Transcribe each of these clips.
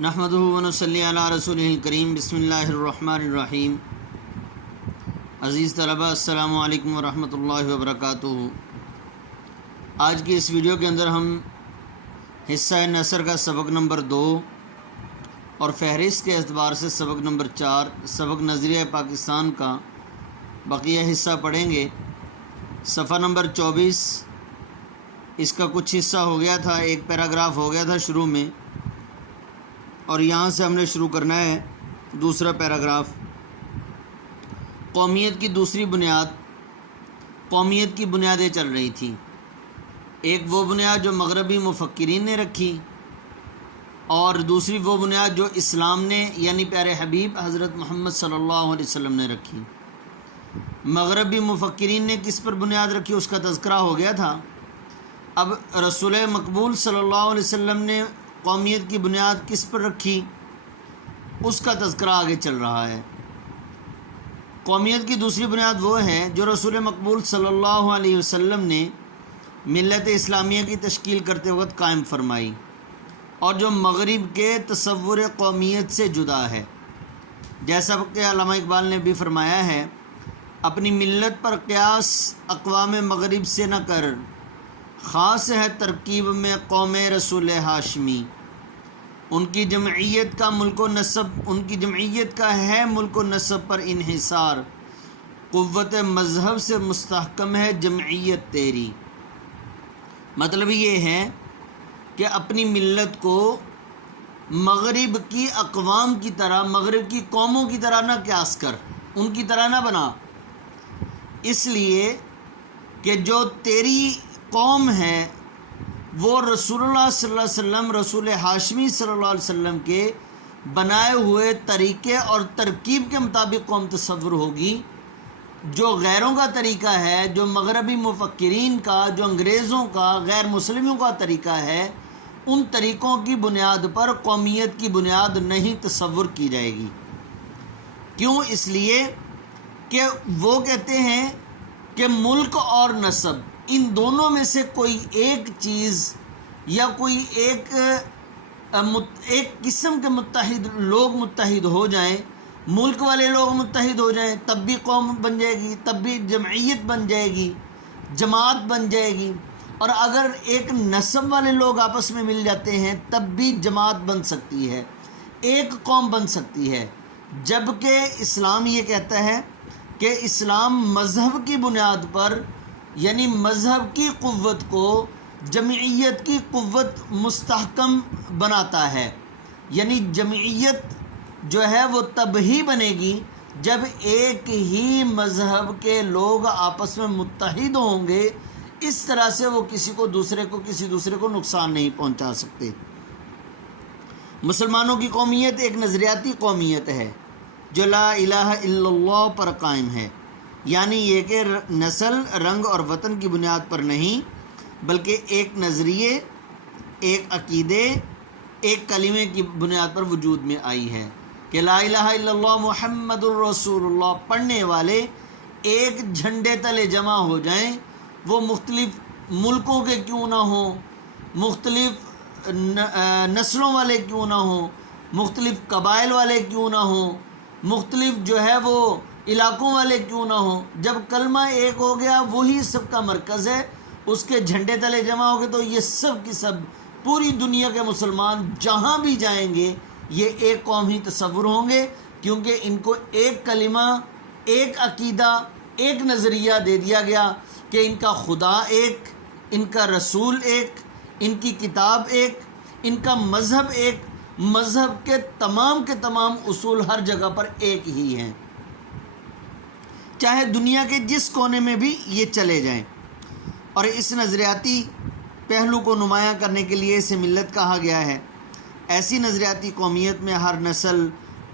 نحمدہ و نصلی علی رسولہ الکریم بسم اللہ الرحمن الرحیم۔ عزیز طلبہ السلام علیکم ورحمۃ اللہ وبرکاتہ۔ آج کی اس ویڈیو کے اندر ہم حصہ نثر کا سبق نمبر 2 اور فہرست کے اعتبار سے سبق نمبر 4 سبق نظریہ پاکستان کا بقیہ حصہ پڑھیں گے۔ صفحہ نمبر 24 اس کا کچھ حصہ ہو گیا تھا، ایک پیراگراف ہو گیا تھا شروع میں، اور یہاں سے ہم نے شروع کرنا ہے دوسرا پیراگراف۔ قومیت کی دوسری بنیاد، قومیت کی بنیادیں چل رہی تھیں۔ ایک وہ بنیاد جو مغربی مفکرین نے رکھی، اور دوسری وہ بنیاد جو اسلام نے یعنی پیارے حبیب حضرت محمد صلی اللہ علیہ وسلم نے رکھی۔ مغربی مفکرین نے کس پر بنیاد رکھی اس کا تذکرہ ہو گیا تھا۔ اب رسول مقبول صلی اللہ علیہ وسلم نے قومیت کی بنیاد کس پر رکھی اس کا تذکرہ آگے چل رہا ہے۔ قومیت کی دوسری بنیاد وہ ہے جو رسول مقبول صلی اللہ علیہ وسلم نے ملت اسلامیہ کی تشکیل کرتے وقت قائم فرمائی، اور جو مغرب کے تصور قومیت سے جدا ہے۔ جیسا کہ علامہ اقبال نے بھی فرمایا ہے، اپنی ملت پر قیاس اقوام مغرب سے نہ کر، خاص ہے ترکیب میں قوم رسول ہاشمی۔ ان کی جمعیت کا ہے ملک و نسب پر انحصار، قوت مذہب سے مستحکم ہے جمعیت تیری۔ مطلب یہ ہے کہ اپنی ملت کو مغرب کی اقوام کی طرح، مغرب کی قوموں کی طرح نہ قیاس کر، ان کی طرح نہ بنا، اس لیے کہ جو تیری قوم ہے وہ رسول اللہ صلی اللہ علیہ وسلم، رسول ہاشمی صلی اللہ علیہ وسلم کے بنائے ہوئے طریقے اور ترکیب کے مطابق قوم تصور ہوگی۔ جو غیروں کا طریقہ ہے، جو مغربی مفکرین کا، جو انگریزوں کا، غیر مسلموں کا طریقہ ہے، ان طریقوں کی بنیاد پر قومیت کی بنیاد نہیں تصور کی جائے گی۔ کیوں؟ اس لیے کہ وہ کہتے ہیں کہ ملک اور نسب، ان دونوں میں سے کوئی ایک چیز یا کوئی ایک قسم کے لوگ متحد ہو جائیں، ملک والے لوگ متحد ہو جائیں، تب بھی قوم بن جائے گی، تب بھی جمعیت بن جائے گی، جماعت بن جائے گی۔ اور اگر ایک نسب والے لوگ آپس میں مل جاتے ہیں تب بھی جماعت بن سکتی ہے، ایک قوم بن سکتی ہے۔ جبکہ اسلام یہ کہتا ہے کہ اسلام مذہب کی بنیاد پر، یعنی مذہب کی قوت کو جمعیت کی قوت مستحکم بناتا ہے۔ یعنی جمعیت جو ہے وہ تب ہی بنے گی جب ایک ہی مذہب کے لوگ آپس میں متحد ہوں گے۔ اس طرح سے وہ کسی دوسرے کو نقصان نہیں پہنچا سکتے۔ مسلمانوں کی قومیت ایک نظریاتی قومیت ہے جو لا الہ الا اللہ پر قائم ہے، یعنی یہ کہ نسل، رنگ اور وطن کی بنیاد پر نہیں، بلکہ ایک نظریے، ایک عقیدے، ایک کلمے کی بنیاد پر وجود میں آئی ہے کہ لا الہ الا اللہ محمد الرسول اللہ پڑھنے والے ایک جھنڈے تلے جمع ہو جائیں، وہ مختلف ملکوں کے کیوں نہ ہوں، مختلف نسلوں والے کیوں نہ ہوں، مختلف قبائل والے کیوں نہ ہوں، مختلف جو ہے وہ علاقوں والے کیوں نہ ہوں۔ جب کلمہ ایک ہو گیا، وہی سب کا مرکز ہے، اس کے جھنڈے تلے جمع ہو گئے، تو یہ سب کی سب پوری دنیا کے مسلمان جہاں بھی جائیں گے یہ ایک قوم ہی تصور ہوں گے، کیونکہ ان کو ایک کلمہ، ایک عقیدہ، ایک نظریہ دے دیا گیا کہ ان کا خدا ایک، ان کا رسول ایک، ان کی کتاب ایک، ان کا مذہب ایک، مذہب کے تمام اصول ہر جگہ پر ایک ہی ہیں، چاہے دنیا کے جس کونے میں بھی یہ چلے جائیں۔ اور اس نظریاتی پہلو کو نمایاں کرنے کے لیے اسے ملت کہا گیا ہے۔ ایسی نظریاتی قومیت میں ہر نسل،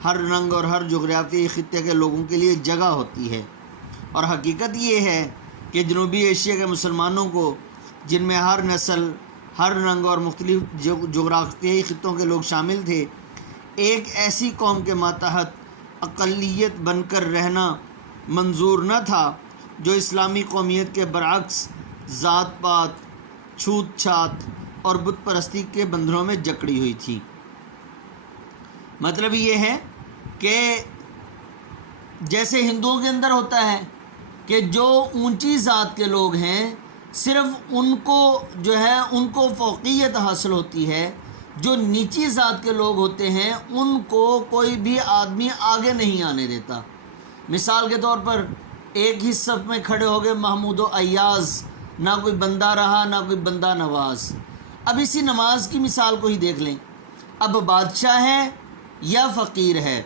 ہر رنگ اور ہر جغرافیائی خطے کے لوگوں کے لیے جگہ ہوتی ہے، اور حقیقت یہ ہے کہ جنوبی ایشیا کے مسلمانوں کو، جن میں ہر نسل، ہر رنگ اور مختلف جغرافیائی خطوں کے لوگ شامل تھے، ایک ایسی قوم کے ماتحت اقلیت بن کر رہنا منظور نہ تھا جو اسلامی قومیت کے برعکس ذات پات، چھوت چھات اور بت پرستی کے بندھنوں میں جکڑی ہوئی تھی۔ مطلب یہ ہے کہ جیسے ہندوؤں کے اندر ہوتا ہے کہ جو اونچی ذات کے لوگ ہیں صرف ان کو جو ہے ان کو فوقیت حاصل ہوتی ہے، جو نیچی ذات کے لوگ ہوتے ہیں ان کو کوئی بھی آدمی آگے نہیں آنے دیتا۔ مثال کے طور پر ایک ہی صف میں کھڑے ہو گئے محمود و ایاز، نہ کوئی بندہ رہا نہ کوئی بندہ نواز۔ اب اسی نماز کی مثال کو ہی دیکھ لیں، اب بادشاہ ہے یا فقیر ہے،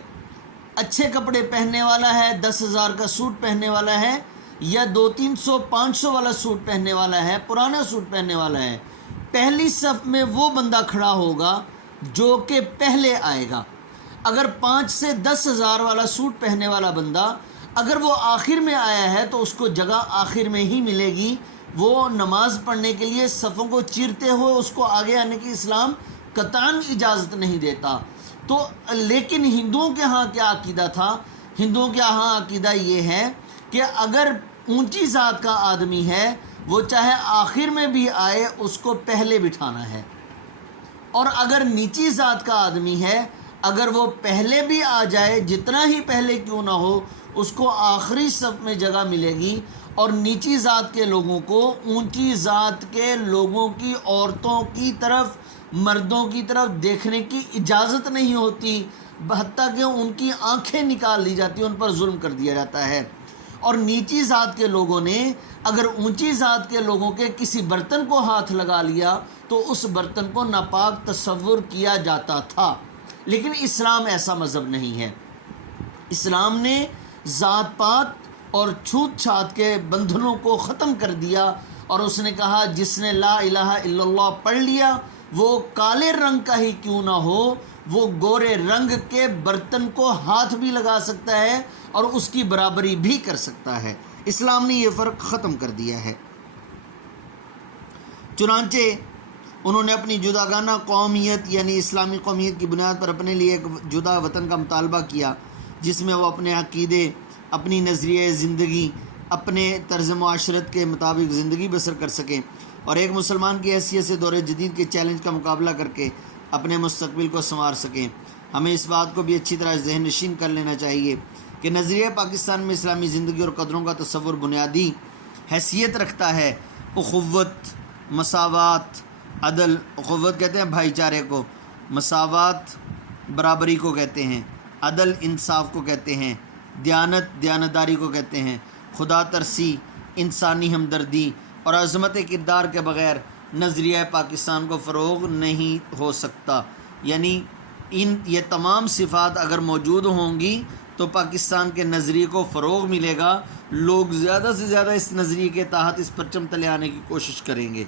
اچھے کپڑے پہننے والا ہے، 10,000 کا سوٹ پہننے والا ہے، یا 200 300 500 والا سوٹ پہننے والا ہے، پرانا سوٹ پہننے والا ہے، پہلی صف میں وہ بندہ کھڑا ہوگا جو کہ پہلے آئے گا۔ اگر 5 سے 10,000 والا سوٹ پہننے والا بندہ اگر وہ آخر میں آیا ہے تو اس کو جگہ آخر میں ہی ملے گی، وہ نماز پڑھنے کے لیے صفوں کو چیرتے ہوئے اس کو آگے آنے کی اسلام قطعاً اجازت نہیں دیتا۔ تو لیکن ہندوؤں کے ہاں کیا عقیدہ تھا؟ ہندوؤں کے ہاں عقیدہ یہ ہے کہ اگر اونچی ذات کا آدمی ہے وہ چاہے آخر میں بھی آئے اس کو پہلے بٹھانا ہے، اور اگر نیچی ذات کا آدمی ہے اگر وہ پہلے بھی آ جائے جتنا ہی پہلے کیوں نہ ہو اس کو آخری صف میں جگہ ملے گی، اور نیچی ذات کے لوگوں کو اونچی ذات کے لوگوں کی عورتوں کی طرف مردوں کی طرف دیکھنے کی اجازت نہیں ہوتی، حتیٰ کہ ان کی آنکھیں نکال لی جاتی، ان پر ظلم کر دیا جاتا ہے۔ اور نیچی ذات کے لوگوں نے اگر اونچی ذات کے لوگوں کے کسی برتن کو ہاتھ لگا لیا تو اس برتن کو ناپاک تصور کیا جاتا تھا۔ لیکن اسلام ایسا مذہب نہیں ہے۔ اسلام نے ذات پات اور چھوت چھات کے بندھنوں کو ختم کر دیا، اور اس نے کہا جس نے لا الہ الا اللہ پڑھ لیا وہ کالے رنگ کا ہی کیوں نہ ہو وہ گورے رنگ کے برتن کو ہاتھ بھی لگا سکتا ہے اور اس کی برابری بھی کر سکتا ہے۔ اسلام نے یہ فرق ختم کر دیا ہے۔ چنانچہ انہوں نے اپنی جداگانہ قومیت یعنی اسلامی قومیت کی بنیاد پر اپنے لیے ایک جدا وطن کا مطالبہ کیا، جس میں وہ اپنے عقیدے، اپنی نظریہ زندگی، اپنے طرز معاشرت کے مطابق زندگی بسر کر سکیں، اور ایک مسلمان کی حیثیت سے دور جدید کے چیلنج کا مقابلہ کر کے اپنے مستقبل کو سنوار سکیں۔ ہمیں اس بات کو بھی اچھی طرح ذہن نشین کر لینا چاہیے کہ نظریہ پاکستان میں اسلامی زندگی اور قدروں کا تصور بنیادی حیثیت رکھتا ہے اخوت، مساوات، عدل۔ اخوت کہتے ہیں بھائی چارے کو، مساوات برابری کو کہتے ہیں، عدل انصاف کو کہتے ہیں، دیانت دیانتداری کو کہتے ہیں، خدا ترسی، انسانی ہمدردی اور عظمت کردار کے بغیر نظریہ پاکستان کو فروغ نہیں ہو سکتا۔ یعنی یہ تمام صفات اگر موجود ہوں گی تو پاکستان کے نظریے کو فروغ ملے گا، لوگ زیادہ سے زیادہ اس نظریے کے تحت اس پرچم تلے آنے کی کوشش کریں گے۔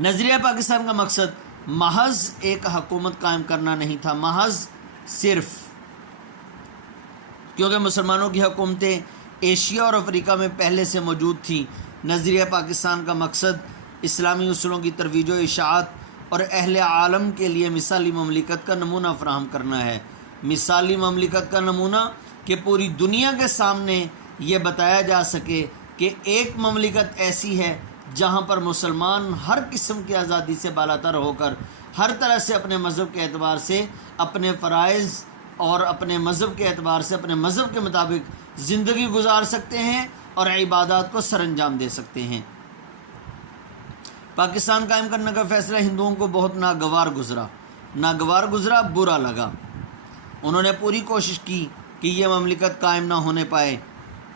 نظریہ پاکستان کا مقصد محض ایک حکومت قائم کرنا نہیں تھا، محض صرف، کیونکہ مسلمانوں کی حکومتیں ایشیا اور افریقہ میں پہلے سے موجود تھیں۔ نظریہ پاکستان کا مقصد اسلامی اصولوں کی ترویج و اشاعت اور اہل عالم کے لیے مثالی مملکت کا نمونہ فراہم کرنا ہے۔ مثالی مملکت کا نمونہ کہ پوری دنیا کے سامنے یہ بتایا جا سکے کہ ایک مملکت ایسی ہے جہاں پر مسلمان ہر قسم کی آزادی سے بالاتر ہو کر ہر طرح سے اپنے مذہب کے اعتبار سے اپنے فرائض اور اپنے مذہب کے اعتبار سے اپنے مذہب کے مطابق زندگی گزار سکتے ہیں اور عبادات کو سر انجام دے سکتے ہیں۔ پاکستان قائم کرنے کا فیصلہ ہندوؤں کو بہت ناگوار گزرا، برا لگا۔ انہوں نے پوری کوشش کی کہ یہ مملکت قائم نہ ہونے پائے۔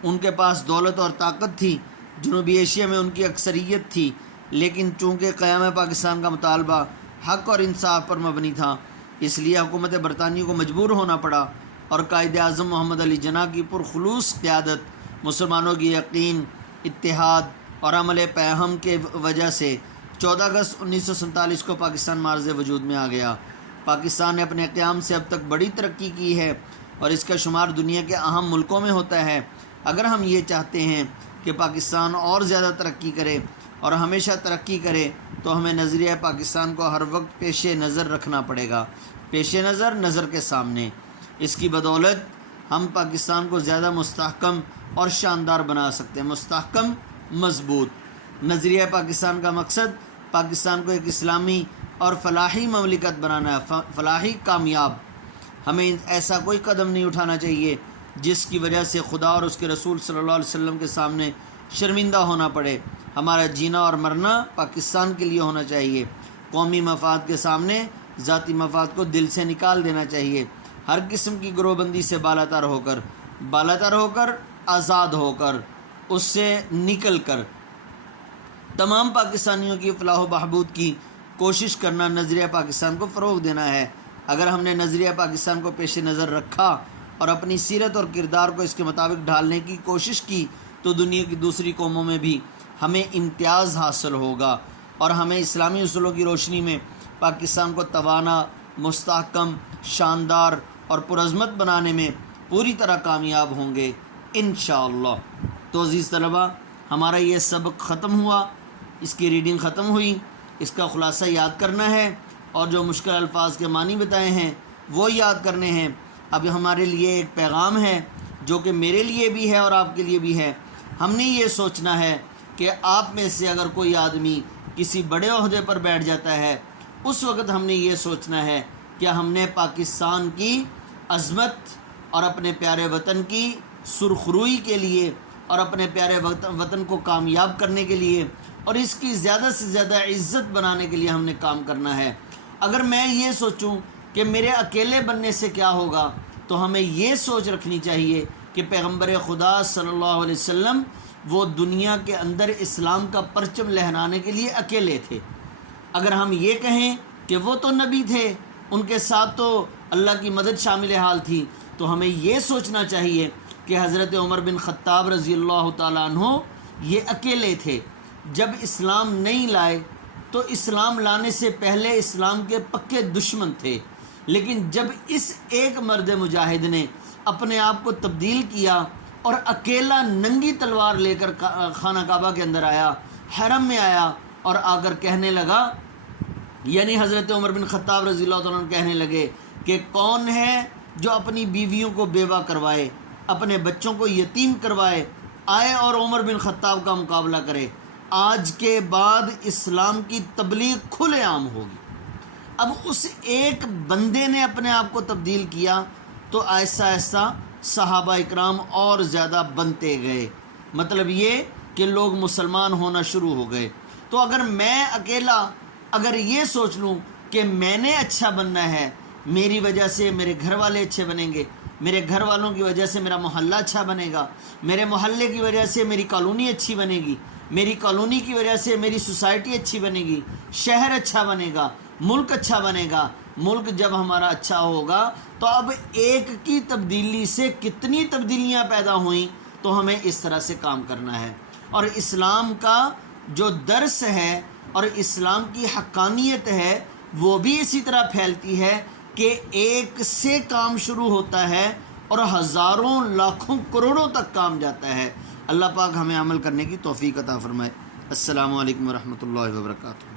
ان کے پاس دولت اور طاقت تھی، جنوبی ایشیا میں ان کی اکثریت تھی، لیکن چونکہ قیام پاکستان کا مطالبہ حق اور انصاف پر مبنی تھا، اس لیے حکومت برطانیہ کو مجبور ہونا پڑا، اور قائد اعظم محمد علی جناح کی پرخلوص قیادت، مسلمانوں کی یقین، اتحاد اور عمل پیہم کے وجہ سے 14 اگست 1947 کو پاکستان معرض وجود میں آ گیا۔ پاکستان نے اپنے قیام سے اب تک بڑی ترقی کی ہے اور اس کا شمار دنیا کے اہم ملکوں میں ہوتا ہے۔ اگر ہم یہ چاہتے ہیں کہ پاکستان اور زیادہ ترقی کرے اور ہمیشہ ترقی کرے تو ہمیں نظریہ پاکستان کو ہر وقت پیش نظر رکھنا پڑے گا، پیش نظر کے سامنے۔ اس کی بدولت ہم پاکستان کو زیادہ مستحکم اور شاندار بنا سکتے ہیں، مستحکم، مضبوط۔ نظریہ پاکستان کا مقصد پاکستان کو ایک اسلامی اور فلاحی مملکت بنانا ہے، فلاحی کامیاب. ہمیں ایسا کوئی قدم نہیں اٹھانا چاہیے جس کی وجہ سے خدا اور اس کے رسول صلی اللہ علیہ وسلم کے سامنے شرمندہ ہونا پڑے. ہمارا جینا اور مرنا پاکستان کے لیے ہونا چاہیے. قومی مفاد کے سامنے ذاتی مفاد کو دل سے نکال دینا چاہیے. ہر قسم کی گروہ بندی سے بالاتر ہو کر آزاد ہو کر اس سے نکل کر تمام پاکستانیوں کی فلاح و بہبود کی کوشش کرنا، نظریہ پاکستان کو فروغ دینا ہے. اگر ہم نے نظریہ پاکستان کو پیش نظر رکھا اور اپنی سیرت اور کردار کو اس کے مطابق ڈھالنے کی کوشش کی تو دنیا کی دوسری قوموں میں بھی ہمیں امتیاز حاصل ہوگا، اور ہمیں اسلامی اصولوں کی روشنی میں پاکستان کو توانا، مستحکم، شاندار اور پرعظمت بنانے میں پوری طرح کامیاب ہوں گے انشاءاللہ. تو عزیز طلبہ، ہمارا یہ سبق ختم ہوا، اس کی ریڈنگ ختم ہوئی. اس کا خلاصہ یاد کرنا ہے اور جو مشکل الفاظ کے معنی بتائے ہیں وہ یاد کرنے ہیں. اب ہمارے لیے ایک پیغام ہے جو کہ میرے لیے بھی ہے اور آپ کے لیے بھی ہے. ہم نے یہ سوچنا ہے کہ آپ میں سے اگر کوئی آدمی کسی بڑے عہدے پر بیٹھ جاتا ہے، اس وقت ہم نے یہ سوچنا ہے کہ ہم نے پاکستان کی عظمت اور اپنے پیارے وطن کی سرخروئی کے لیے اور اپنے پیارے وطن کو کامیاب کرنے کے لیے اور اس کی زیادہ سے زیادہ عزت بنانے کے لیے ہم نے کام کرنا ہے. اگر میں یہ سوچوں کہ میرے اکیلے بننے سے کیا ہوگا، تو ہمیں یہ سوچ رکھنی چاہیے کہ پیغمبر خدا صلی اللہ علیہ وسلم وہ دنیا کے اندر اسلام کا پرچم لہرانے کے لیے اکیلے تھے. اگر ہم یہ کہیں کہ وہ تو نبی تھے، ان کے ساتھ تو اللہ کی مدد شامل حال تھی، تو ہمیں یہ سوچنا چاہیے کہ حضرت عمر بن خطاب رضی اللہ تعالیٰ عنہ یہ اکیلے تھے. جب اسلام نہیں لائے تو اسلام لانے سے پہلے اسلام کے پکے دشمن تھے، لیکن جب اس ایک مرد مجاہد نے اپنے آپ کو تبدیل کیا اور اکیلا ننگی تلوار لے کر خانہ کعبہ کے اندر آیا، حرم میں آیا اور آ کر کہنے لگا، یعنی حضرت عمر بن خطاب رضی اللہ تعالیٰ عنہ کہنے لگے کہ کون ہے جو اپنی بیویوں کو بیوہ کروائے، اپنے بچوں کو یتیم کروائے، آئے اور عمر بن خطاب کا مقابلہ کرے. آج کے بعد اسلام کی تبلیغ کھلے عام ہوگی. اب اس ایک بندے نے اپنے آپ کو تبدیل کیا تو آہستہ آہستہ صحابہ اکرام اور زیادہ بنتے گئے. مطلب یہ کہ لوگ مسلمان ہونا شروع ہو گئے. تو اگر میں اکیلا اگر یہ سوچ لوں کہ میں نے اچھا بننا ہے، میری وجہ سے میرے گھر والے اچھے بنیں گے، میرے گھر والوں کی وجہ سے میرا محلہ اچھا بنے گا، میرے محلے کی وجہ سے میری کالونی اچھی بنے گی، میری کالونی کی وجہ سے میری سوسائٹی اچھی بنے گی، شہر اچھا بنے گا، ملک اچھا بنے گا. ملک جب ہمارا اچھا ہوگا تو اب ایک کی تبدیلی سے کتنی تبدیلیاں پیدا ہوئیں. تو ہمیں اس طرح سے کام کرنا ہے. اور اسلام کا جو درس ہے اور اسلام کی حقانیت ہے وہ بھی اسی طرح پھیلتی ہے کہ ایک سے کام شروع ہوتا ہے اور ہزاروں، لاکھوں، کروڑوں تک کام جاتا ہے. اللہ پاک ہمیں عمل کرنے کی توفیق عطا فرمائے. السلام علیکم ورحمۃ اللہ وبرکاتہ.